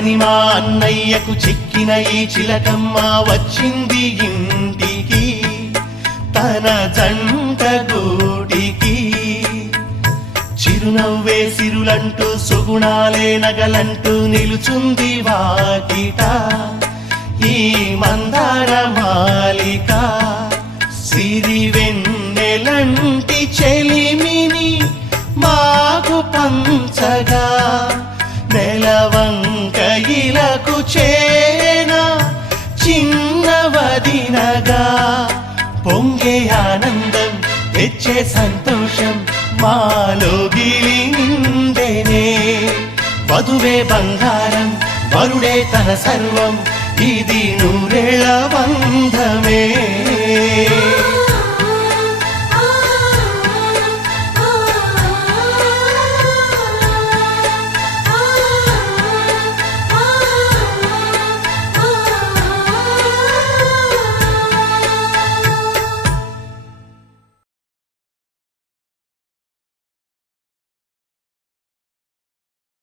చిక్కని మా అన్నయ్యకు చిక్కిన ఈ చిలకమ్మ వచ్చింది ఇంటికి తన జంట గూటికి. చిరునవ్వే సిరులంటూ సుగుణాలే నగలంటూ నిలుచుంది వాకిట ఈ మందార మాలిక. సిరి వెన్నెలంటి చెలిమిని మాకు పంచగా నెలవంక ఇలకు చేన చిన్నవదినగా. పొంగే ఆనందం తెచ్చే సంతోషం మాలో గిలిందెనే. వధువే బంగారం వరుడే తన సర్వం ఇది నూరేళ్ల బంధమే.